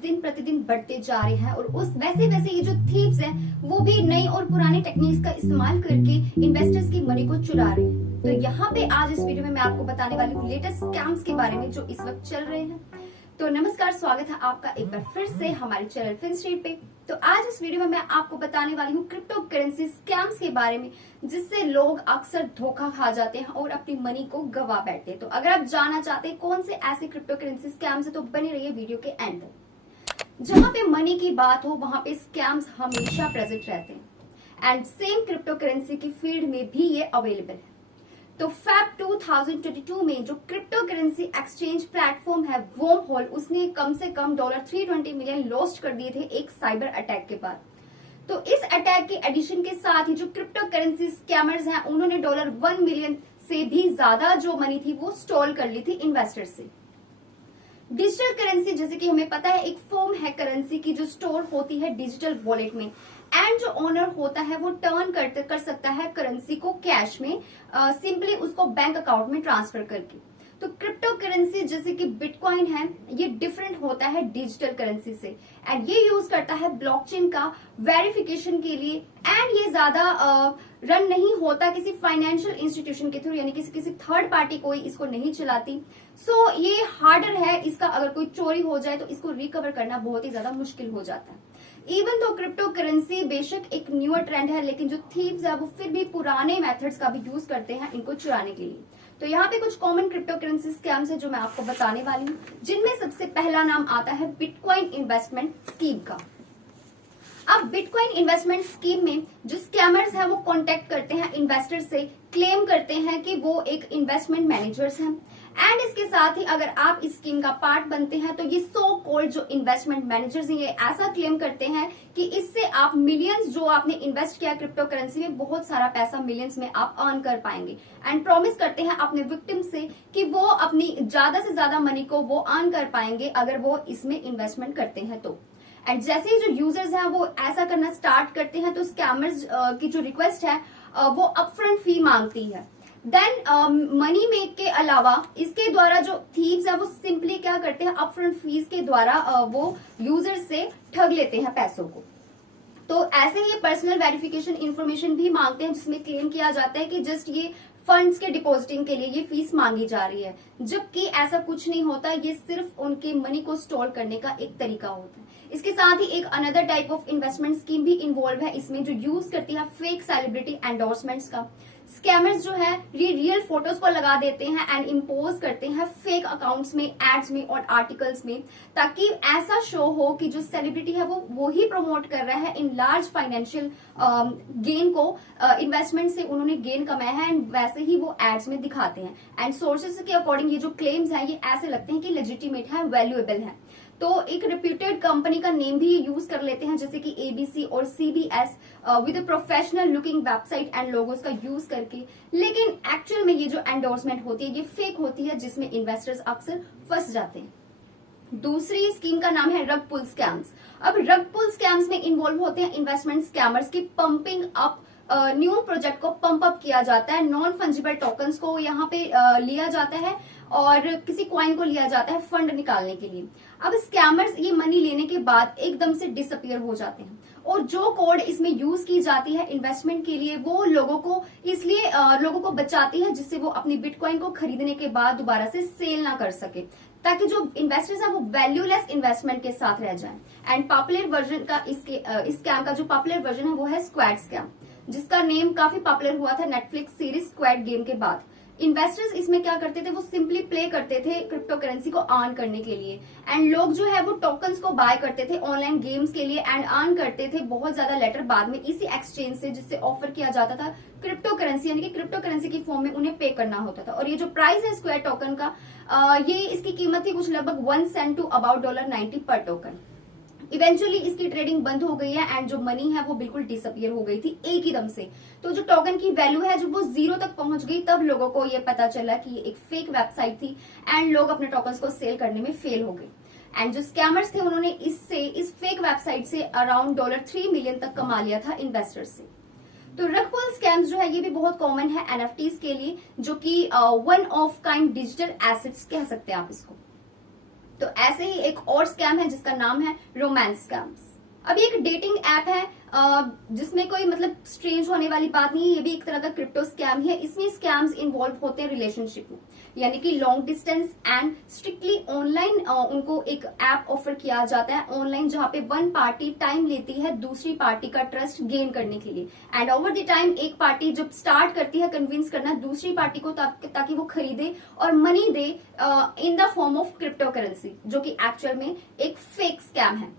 दिन प्रतिदिन बढ़ते जा रहे हैं और उस वैसे वैसे ये जो थीव्स हैं वो भी नई और पुराने टेक्निक्स का इस्तेमाल करके इन्वेस्टर्स की मनी को चुरा रहे हैं। तो यहाँ पे आज इस वीडियो में मैं आपको बताने वाली हूँ लेटेस्ट स्कैम्स के बारे में जो इस वक्त चल रहे हैं। तो नमस्कार, स्वागत है आपका एक बार फिर से हमारे चैनल फिनस्ट्रीट पे। तो आज इस वीडियो में मैं आपको बताने वाली हूँ क्रिप्टो करेंसी स्कैम्स के बारे में, जिससे लोग अक्सर धोखा खा जाते हैं और अपनी मनी को गवा बैठते हैं। तो अगर आप जानना चाहते हैं कौन से ऐसे क्रिप्टो करेंसी स्कैम्स है तो बने रहिए वीडियो के एंड तक। जहां पे मनी की बात हो वहां पे स्कैम्स हमेशा प्रेजेंट रहते हैं एंड सेम क्रिप्टो करेंसी की फील्ड में भी ये अवेलेबल है। तो फेब 2022 में जो क्रिप्टो करेंसी एक्सचेंज प्लेटफॉर्म है वर्महोल, उसने कम से कम $320 मिलियन लॉस्ट कर दिए थे एक साइबर अटैक के बाद। तो इस अटैक के एडिशन के साथ ही जो क्रिप्टो करेंसी स्कैमर्स हैं उन्होंने $1 मिलियन से भी ज्यादा जो मनी थी वो स्टॉल कर ली थी इन्वेस्टर से। डिजिटल करेंसी जैसे कि हमें पता है एक फॉर्म है करेंसी की जो स्टोर होती है डिजिटल वॉलेट में एंड जो ओनर होता है वो टर्न कर सकता है करेंसी को कैश में सिंपली उसको बैंक अकाउंट में ट्रांसफर करके। तो क्रिप्टो करेंसी जैसे कि बिटकॉइन है ये डिफरेंट होता है डिजिटल करेंसी से एंड ये यूज करता है ब्लॉकचेन का वेरिफिकेशन के लिए एंड ये ज्यादा रन नहीं होता किसी फाइनेंशियल इंस्टीट्यूशन के थ्रू, यानी किसी थर्ड पार्टी कोई इसको नहीं चलाती। सो ये हार्डर है, इसका अगर कोई चोरी हो जाए तो इसको रिकवर करना बहुत ही ज्यादा मुश्किल हो जाता है। इवन तो क्रिप्टो करेंसी बेशक एक न्यूअर ट्रेंड है, लेकिन जो थीव्स है वो फिर भी पुराने मेथड्स का भी यूज करते हैं इनको चुराने के लिए। तो यहाँ पे कुछ कॉमन क्रिप्टो करेंसी स्कैम्स है जो मैं आपको बताने वाली हूँ, जिनमें सबसे पहला नाम आता है बिटकॉइन इन्वेस्टमेंट स्कीम का। अब बिटकॉइन इन्वेस्टमेंट स्कीम में जो स्कैमर्स हैं वो कांटेक्ट करते हैं इन्वेस्टर से, क्लेम करते हैं कि वो एक इन्वेस्टमेंट मैनेजर्स हैं एंड इसके साथ ही अगर आप इस स्कीम का पार्ट बनते हैं तो ये सो कॉल्ड जो इन्वेस्टमेंट मैनेजर्स हैं ये ऐसा क्लेम करते हैं कि इससे आप मिलियंस जो आपने इन्वेस्ट किया क्रिप्टो करेंसी में, बहुत सारा पैसा मिलियंस में आप अर्न कर पाएंगे एंड प्रॉमिस करते हैं अपने विक्टिम से कि वो अपनी ज्यादा से ज्यादा मनी को वो अर्न कर पाएंगे अगर वो इसमें इन्वेस्टमेंट करते हैं तो। एंड जैसे ही जो यूजर्स हैं वो ऐसा करना स्टार्ट करते हैं तो स्कैमर्स की जो रिक्वेस्ट है वो अपफ्रंट फी मांगती है। देन मनी मेक के अलावा इसके द्वारा जो थीव्स है वो सिंपली क्या करते हैं अपफ्रंट फीस के द्वारा वो यूजर से ठग लेते हैं पैसों को। तो ऐसे ही पर्सनल वेरिफिकेशन इंफॉर्मेशन भी मांगते हैं जिसमें क्लेम किया जाता है कि जस्ट ये फंड्स के डिपॉजिटिंग के लिए ये फीस मांगी जा रही है, जबकि ऐसा कुछ नहीं होता, ये सिर्फ उनके मनी को स्टोर करने का एक तरीका होता है। इसके साथ ही एक another type of investment scheme भी इन्वॉल्व है इसमें, जो यूज करती है फेक सेलिब्रिटी एंडोर्समेंट्स का। स्कैमर्स जो है रियल फोटोज को लगा देते हैं एंड इम्पोज करते हैं फेक अकाउंट्स में, एड्स में और आर्टिकल्स में, ताकि ऐसा शो हो कि जो सेलिब्रिटी है वो ही प्रमोट कर रहा है इन लार्ज फाइनेंशियल गेन को, इन्वेस्टमेंट से उन्होंने गेन कमाया है एंड वैसे ही वो एड्स में दिखाते हैं एंड सोर्सेज के अकॉर्डिंग ये जो क्लेम्स हैं ये ऐसे लगते हैं कि लेजिटिमेट है, वैल्यूएबल है। तो एक रिप्यूटेड कंपनी का नेम भी यूज कर लेते हैं जैसे कि एबीसी और CBS with professional looking website and logos का यूज करके, लेकिन एक्चुअल में ये जो एंडोर्समेंट होती है ये फेक होती है जिसमें इन्वेस्टर्स अक्सर फंस जाते हैं। दूसरी स्कीम का नाम है रग पुल स्कैम्स। अब रग पुल स्कैम्स में इन्वॉल्व होते हैं इन्वेस्टमेंट स्कैमर्स की पंपिंग अप न्यू प्रोजेक्ट को पंप अप किया जाता है, नॉन फंजिबल टोकन्स को यहाँ पे लिया जाता है और किसी कॉइन को लिया जाता है फंड निकालने के लिए। अब स्कैमर्स ये मनी लेने के बाद एकदम से डिसअपियर हो जाते हैं और जो कोड इसमें यूज की जाती है इन्वेस्टमेंट के लिए वो लोगों को इसलिए लोगों को बचाती है जिससे वो अपनी बिटकॉइन को खरीदने के बाद दोबारा से सेल ना कर सके, ताकि जो इन्वेस्टर्स हैं वो वैल्यूलेस इन्वेस्टमेंट के साथ रह जाएं। एंड पॉपुलर वर्जन का इस स्कैम का जो पॉपुलर वर्जन है वो है स्क्वैड स्कैम, जिसका नेम काफी पॉपुलर हुआ था नेटफ्लिक्स सीरीज स्क्वैड गेम के बाद। इन्वेस्टर्स इसमें क्या करते थे, वो सिंपली प्ले करते थे क्रिप्टो करेंसी को अर्न करने के लिए एंड लोग जो है वो टोकन्स को बाय करते थे ऑनलाइन गेम्स के लिए एंड अर्न करते थे बहुत ज्यादा लेटर बाद में इसी एक्सचेंज से जिससे ऑफर किया जाता था क्रिप्टो करेंसी, यानी कि क्रिप्टो करेंसी की फॉर्म में उन्हें पे करना होता था। और ये जो प्राइस है स्क्वायर टोकन का ये इसकी कीमत थी कुछ लगभग 1 सेंट टू अबाउट $90 पर टोकन। इवेंचुअली इसकी ट्रेडिंग बंद हो गई है एंड जो मनी है वो बिल्कुल डिसअपियर हो गई थी एक ही दम से। तो जो टोकन की वैल्यू है जब वो 0 तक पहुंच गई तब लोगों को ये पता चला कि ये एक फेक वेबसाइट थी एंड लोग अपने टोकन्स को सेल करने में फेल हो गए। एंड जो स्कैमर्स थे उन्होंने इस फेक वेबसाइट से अराउंड $3 मिलियन तक कमा लिया था इन्वेस्टर्स से। तो रग पुल स्कैम्स जो है ये भी बहुत कॉमन है एनएफटीज के लिए, जो कि one of kind digital assets कह सकते हैं आप इसको। तो ऐसे ही एक और स्कैम है जिसका नाम है रोमांस स्कैम्स। अब ये एक डेटिंग ऐप है जिसमें कोई मतलब स्ट्रेंज होने वाली बात नहीं है, ये भी एक तरह का क्रिप्टो स्कैम है। इसमें स्कैम्स इन्वॉल्व होते हैं रिलेशनशिप में, यानी कि long distance and strictly online उनको एक ऐप ऑफर किया जाता है ऑनलाइन, जहां पे वन पार्टी टाइम लेती है दूसरी पार्टी का ट्रस्ट गेन करने के लिए, एंड ओवर द टाइम एक पार्टी जब स्टार्ट करती है कन्विंस करना दूसरी पार्टी को ताकि वो खरीदे और money they in the form of crypto currency, जो कि एक्चुअल में एक फेक स्कैम है।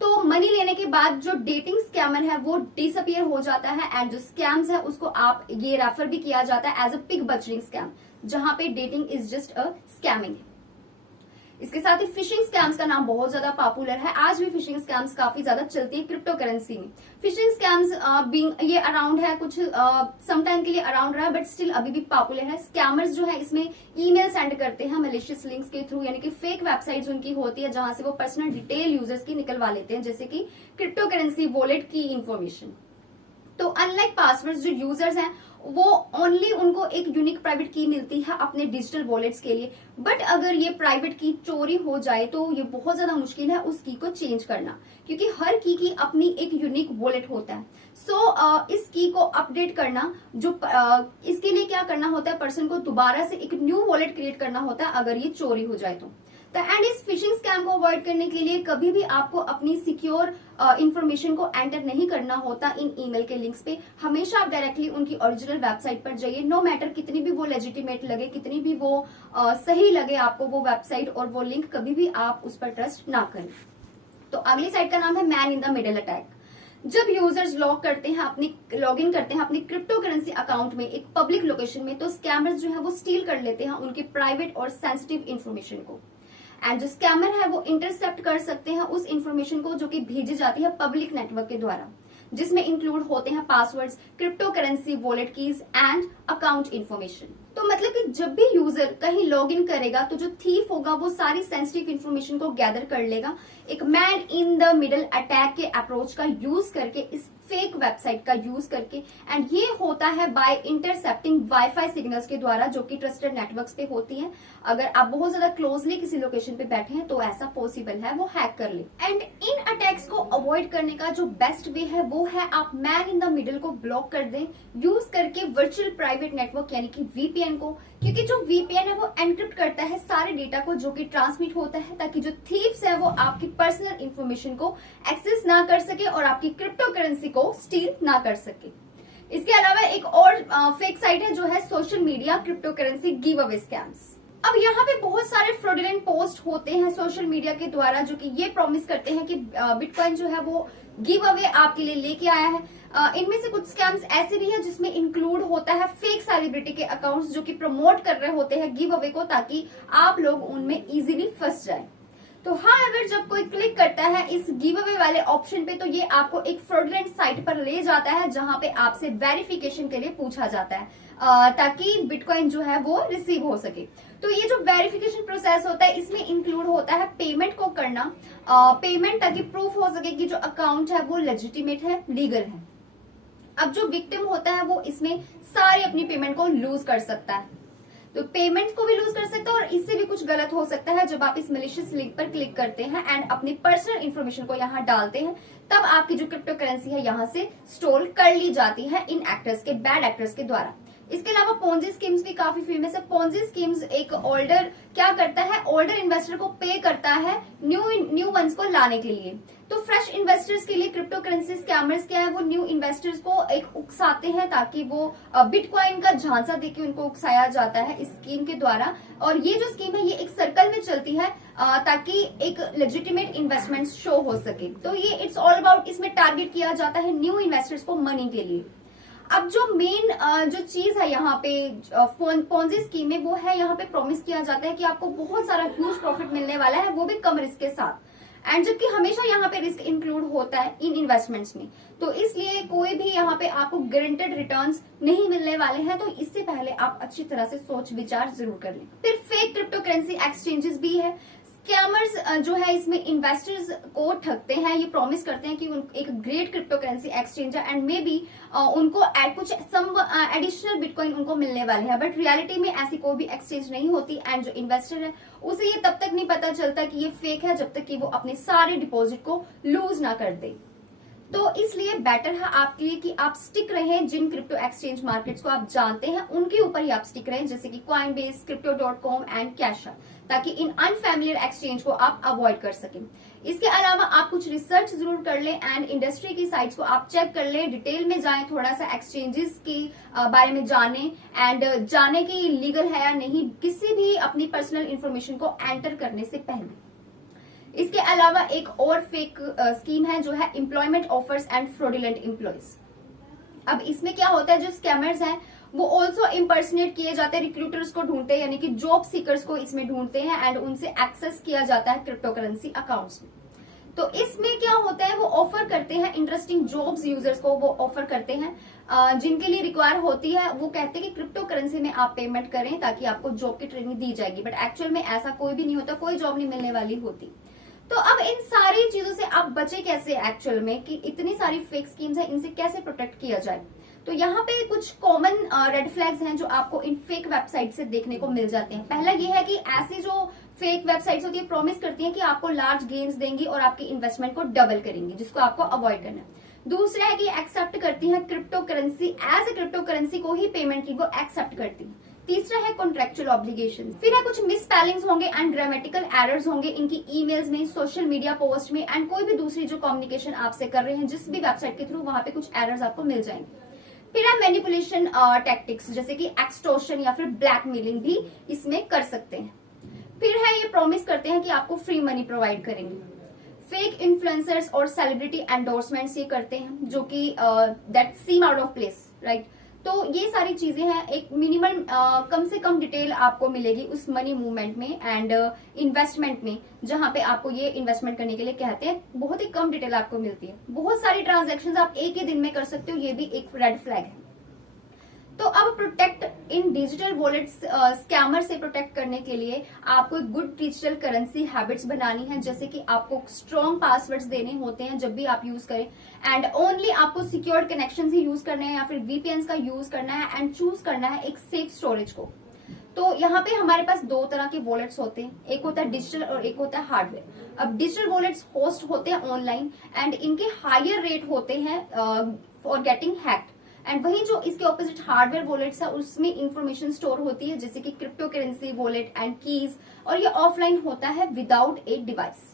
तो मनी लेने के बाद जो डेटिंग स्कैमर है वो डिसअपियर हो जाता है, एंड जो स्कैम्स है उसको आप ये रेफर भी किया जाता है एज अ पिग बचरिंग स्कैम, जहां पे dating is just a scamming. इसके साथ ही फिशिंग स्कैम्स का नाम बहुत ज्यादा पॉपुलर है। आज भी फिशिंग स्कैम्स काफी ज्यादा चलती है क्रिप्टो करेंसी में। फिशिंग स्कैम्स बीइंग ये अराउंड है, कुछ सम टाइम के लिए अराउंड रहा है, बट स्टिल अभी भी पॉपुलर है। स्कैमर्स जो है इसमें ईमेल सेंड करते हैं मलेशियस लिंक्स के थ्रू, यानी कि फेक वेबसाइट्स उनकी होती है जहां से वो पर्सनल डिटेल यूजर्स की निकलवा लेते हैं, जैसे कि क्रिप्टो करेंसी वॉलेट की इंफॉर्मेशन। तो अनलाइक पासवर्ड्स जो यूजर्स हैं वो ओनली उनको एक यूनिक प्राइवेट की मिलती है अपने डिजिटल वॉलेट्स के लिए, बट अगर ये प्राइवेट की चोरी हो जाए तो ये बहुत ज्यादा मुश्किल है उस की को चेंज करना, क्योंकि हर की अपनी एक यूनिक वॉलेट होता है। इस की को अपडेट करना इसके लिए क्या करना होता है, पर्सन को दोबारा से एक न्यू वॉलेट क्रिएट करना होता है अगर ये चोरी हो जाए तो। एंड इस फिशिंग स्कैम को अवॉइड करने के लिए कभी भी आपको अपनी सिक्योर इंफॉर्मेशन को एंटर नहीं करना होता इन ईमेल के लिंक्स पे। हमेशा आप डायरेक्टली उनकी ओरिजिनल वेबसाइट पर जाइए, नो मैटर कितनी भी वो लेजिटिमेट लगे, कितनी भी वो सही लगे आपको वो वेबसाइट और वो लिंक, कभी भी आप उस पर ट्रस्ट ना करें। तो अगली साइट का नाम है man in the middle attack. जब यूजर्स लॉग इन करते हैं अपनी क्रिप्टो करेंसी अकाउंट में एक पब्लिक लोकेशन में, तो स्कैमर्स जो है वो स्टील कर लेते हैं उनकी प्राइवेट और सेंसिटिव इंफॉर्मेशन को, एंड जो स्कैमर है वो इंटरसेप्ट कर सकते हैं उस इंफॉर्मेशन को जो कि भेजी जाती है पब्लिक नेटवर्क के द्वारा, जिसमें इंक्लूड होते हैं passwords, crypto currency wallet keys and account information. तो मतलब कि जब भी यूजर कहीं लॉग इन करेगा तो जो थीफ होगा वो सारी सेंसिटिव इंफॉर्मेशन को गैदर कर लेगा एक man in the middle attack के अप्रोच का यूज करके, इस फेक वेबसाइट का यूज करके, एंड ये होता है बाय इंटरसेप्टिंग वाईफाई सिग्नल्स के द्वारा जो कि ट्रस्टेड नेटवर्क्स पे होती हैं। अगर आप बहुत ज्यादा क्लोजली किसी लोकेशन पे बैठे हैं तो ऐसा पॉसिबल है वो हैक कर ले। एंड इन अटैक्स को अवॉइड करने का जो बेस्ट वे है वो है आप मैन इन द मिडल को ब्लॉक कर दें यूज करके वर्चुअल प्राइवेट नेटवर्क यानी कि वीपीएन को, क्योंकि जो वीपीएन है वो एनक्रिप्ट करता है सारे डेटा को जो कि ट्रांसमिट होता है, ताकि जो थीव्स है वो आपकी पर्सनल इंफॉर्मेशन को एक्सेस ना कर सके और आपकी क्रिप्टो करेंसी को स्टील ना कर सके। इसके अलावा एक और फेक साइट है जो है social media crypto currency give away scams. अब यहाँ पे बहुत सारे फ्रॉडुलेंट पोस्ट होते हैं सोशल मीडिया के द्वारा जो कि ये प्रॉमिस करते हैं कि बिटकॉइन जो है वो गिव अवे आपके लिए लेके आया है। इनमें से कुछ स्कैम्स ऐसे भी है जिसमें इंक्लूड होता है फेक सेलिब्रिटी के अकाउंट्स जो कि प्रमोट कर रहे होते हैं गिव अवे को, ताकि आप लोग उनमें इजीली फंस जाए। तो हाँ, अगर जब कोई क्लिक करता है इस गिव अवे वाले ऑप्शन पे तो ये आपको एक फ्रॉडुलेंट साइट पर ले जाता है जहां पे आपसे वेरिफिकेशन के लिए पूछा जाता है ताकि बिटकॉइन जो है वो रिसीव हो सके। तो ये जो वेरिफिकेशन प्रोसेस होता है इसमें इंक्लूड होता है पेमेंट को करना, पेमेंट ताकि प्रूफ हो सके कि जो अकाउंट है वो लेजिटिमेट है, लीगल है। अब जो विक्टिम होता है वो इसमें सारी अपनी पेमेंट को लूज कर सकता है, तो पेमेंट को भी लूज कर सकता है और इससे भी कुछ गलत हो सकता है जब आप इस मैलिशियस लिंक पर क्लिक करते हैं एंड अपनी पर्सनल इंफॉर्मेशन को यहाँ डालते हैं, तब आपकी जो क्रिप्टो करेंसी है यहाँ से स्टोल कर ली जाती है इन एक्टर्स के, बैड एक्टर्स के द्वारा। इसके अलावा पोंजी स्कीम्स भी काफी फेमस है। पोंजी स्कीम्स एक क्या करता है, ओल्डर इन्वेस्टर को पे करता है न्यू वंस को लाने के लिए। तो फ्रेश इन्वेस्टर्स के लिए क्रिप्टो करेंसी स्कैमर्स क्या है, वो न्यू इन्वेस्टर्स को एक उकसाते हैं ताकि वो बिटकॉइन का झांसा देके उनको उकसाया जाता है इस स्कीम के द्वारा। और ये जो स्कीम है ये एक सर्कल में चलती है ताकि एक लेजिटिमेट इन्वेस्टमेंट शो हो सके। तो ये इट्स ऑल अबाउट, इसमें टारगेट किया जाता है न्यू इन्वेस्टर्स को मनी के लिए। अब जो मेन जो चीज है यहाँ पे पोंजी स्कीम में वो है, यहाँ पे प्रॉमिस किया जाता है कि आपको बहुत सारा ह्यूज प्रॉफिट मिलने वाला है, वो भी कम रिस्क के साथ। एंड जबकि हमेशा यहाँ पे रिस्क इंक्लूड होता है इन इन्वेस्टमेंट्स में, तो इसलिए कोई भी यहाँ पे आपको गारंटेड रिटर्न्स नहीं मिलने वाले हैं। तो इससे पहले आप अच्छी तरह से सोच विचार जरूर कर लें। फिर फेक क्रिप्टो करेंसी एक्सचेंजेस भी है। स्कैमर्स जो है इसमें इन्वेस्टर्स को ठगते हैं, ये प्रॉमिस करते हैं कि एक ग्रेट क्रिप्टो करेंसी एक्सचेंज है एंड मे बी उनको कुछ सम एडिशनल बिटकॉइन उनको मिलने वाले हैं, बट रियलिटी में ऐसी कोई भी एक्सचेंज नहीं होती एंड जो इन्वेस्टर है उसे ये तब तक नहीं पता चलता कि ये फेक है जब तक कि वो अपने सारे डिपॉजिट को लूज ना कर दे। तो इसलिए बेटर है आपके लिए कि आप स्टिक रहें जिन क्रिप्टो एक्सचेंज मार्केट्स को आप जानते हैं उनके ऊपर ही आप स्टिक रहें, जैसे कि Coinbase, Crypto.com एंड Cash, ताकि इन अनफैमिलियर एक्सचेंज को आप अवॉइड कर सकें। इसके अलावा आप कुछ रिसर्च जरूर कर लें एंड इंडस्ट्री की साइट्स को आप चेक कर लें, डिटेल में जाएं, थोड़ा सा एक्सचेंजेस के बारे में जानें एंड जाने कि लीगल है या नहीं किसी भी अपनी पर्सनल इंफॉर्मेशन को एंटर करने से पहले। इसके अलावा एक और फेक स्कीम है जो है employment offers and fraudulent employees. अब इसमें क्या होता है, जो स्कैमर्स हैं वो ऑल्सो इम्पर्सनेट किए जाते हैं, रिक्रूटर्स को ढूंढते हैं, यानी कि जॉब सीकर्स को इसमें ढूंढते हैं एंड उनसे एक्सेस किया जाता है क्रिप्टो करेंसी अकाउंट्स में। तो इसमें क्या होता है, वो ऑफर करते हैं इंटरेस्टिंग जॉब्स, यूजर्स को वो ऑफर करते हैं जिनके लिए रिक्वायर होती है। वो कहते हैं कि क्रिप्टो करेंसी में आप पेमेंट करें ताकि आपको जॉब की ट्रेनिंग दी जाएगी, बट एक्चुअल में ऐसा कोई भी नहीं होता, कोई जॉब नहीं मिलने वाली होती। तो अब इन सारी चीजों से आप बचे कैसे एक्चुअल में, कि इतनी सारी फेक स्कीम्स हैं, इनसे कैसे प्रोटेक्ट किया जाए। तो यहाँ पे कुछ कॉमन रेड फ्लैग्स हैं जो आपको इन फेक वेबसाइट से देखने को मिल जाते हैं। पहला ये है कि ऐसी जो फेक वेबसाइट्स होती है प्रॉमिस करती हैं कि आपको लार्ज गेन्स देंगी और आपकी इन्वेस्टमेंट को डबल करेंगी, जिसको आपको अवॉइड करना है। दूसरा है कि एक्सेप्ट करती हैं crypto currency as a crypto currency को ही पेमेंट की वो एक्सेप्ट करती है। तीसरा है कॉन्ट्रेक्चुअल ऑब्लिगेशन। फिर है कुछ मिस स्पेलिंग्स होंगे एंड ग्रामेटिकल एरर्स होंगे इनकी ईमेल्स में, सोशल मीडिया पोस्ट में एंड कोई भी दूसरी जो कम्युनिकेशन आपसे कर रहे हैं जिस भी वेबसाइट के थ्रू, वहां पे कुछ एरर्स आपको मिल जाएंगे। फिर है मैनिपुलेशन टैक्टिक्स, जैसे कि एक्सटॉर्शन या फिर ब्लैकमेलिंग भी इसमें कर सकते हैं। फिर है ये प्रॉमिस करते हैं कि आपको फ्री मनी प्रोवाइड करेंगे। फेक इन्फ्लुएंसर्स और सेलिब्रिटी एंडोर्समेंट्स ये करते हैं जो कि that seem out of place, right. तो ये सारी चीजें हैं, एक मिनिमम कम से कम डिटेल आपको मिलेगी उस मनी मूवमेंट में एंड इन्वेस्टमेंट में, जहां पे आपको ये इन्वेस्टमेंट करने के लिए कहते हैं। बहुत ही कम डिटेल आपको मिलती है, बहुत सारी ट्रांजैक्शंस आप एक ही दिन में कर सकते हो, ये भी एक रेड फ्लैग है। तो अब प्रोटेक्ट इन डिजिटल वॉलेट्स, स्कैमर से प्रोटेक्ट करने के लिए आपको एक गुड डिजिटल करेंसी हैबिट्स बनानी है, जैसे कि आपको स्ट्रॉन्ग पासवर्ड्स देने होते हैं जब भी आप यूज करें एंड ओनली आपको सिक्योर्ड कनेक्शन ही यूज करने हैं या फिर वीपीएन का यूज करना है एंड चूज करना है एक सेफ स्टोरेज को। तो यहाँ पे हमारे पास दो तरह के वॉलेट्स होते हैं, एक होता है डिजिटल और एक होता है हार्डवेयर। अब डिजिटल वॉलेट्स होस्ट होते हैं ऑनलाइन एंड इनके हायर रेट होते हैं फॉर गेटिंग हैक्ड, एंड वही जो इसके ऑपोजिट हार्डवेयर वॉलेट्स है उसमें इंफॉर्मेशन स्टोर होती है, जैसे कि crypto currency wallet and keys, और ये ऑफलाइन होता है विदाउट ए डिवाइस।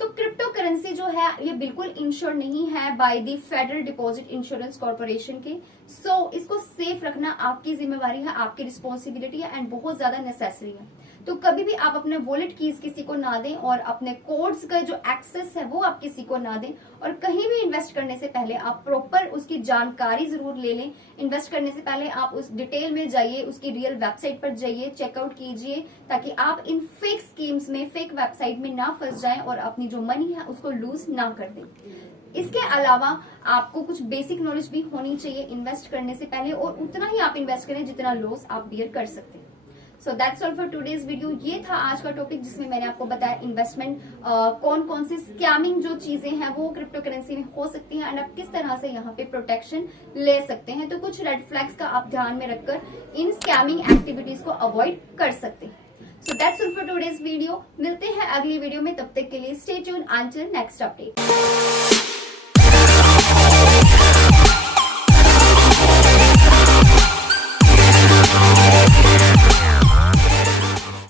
तो क्रिप्टो करेंसी जो है ये बिल्कुल इंश्योर नहीं है by the federal deposit insurance corporation के, सो इसको सेफ रखना आपकी जिम्मेवारी है, आपकी रिस्पॉन्सिबिलिटी है एंड बहुत ज्यादा नेसेसरी है। तो कभी भी आप अपने वॉलेट कीज किसी को ना दें और अपने कोड्स का जो एक्सेस है वो आप किसी को ना दें, और कहीं भी इन्वेस्ट करने से पहले आप प्रॉपर उसकी जानकारी जरूर ले लें। इन्वेस्ट करने से पहले आप उस डिटेल में जाइए, उसकी रियल वेबसाइट पर जाइए, चेकआउट कीजिए, ताकि आप इन फेक स्कीम्स में, फेक वेबसाइट में ना फंस जाएं और अपनी जो मनी है उसको लूज ना कर दें। इसके अलावा आपको कुछ बेसिक नॉलेज भी होनी चाहिए इन्वेस्ट करने से पहले, और उतना ही आप इन्वेस्ट करें जितना लॉस आप बियर कर सकते हैं। So that's all for today's video. ये था आज का टॉपिक जिसमें मैंने आपको बताया इन्वेस्टमेंट, कौन कौन से स्कैमिंग जो चीजें हैं वो क्रिप्टो करेंसी में हो सकती हैं एंड आप किस तरह से यहाँ पे प्रोटेक्शन ले सकते हैं। तो कुछ रेड फ्लैग्स का आप ध्यान में रखकर इन स्कैमिंग एक्टिविटीज को अवॉइड कर सकते हैं। So that's all for today's video. मिलते हैं अगली वीडियो में, तब तक के लिए stay tune until next update.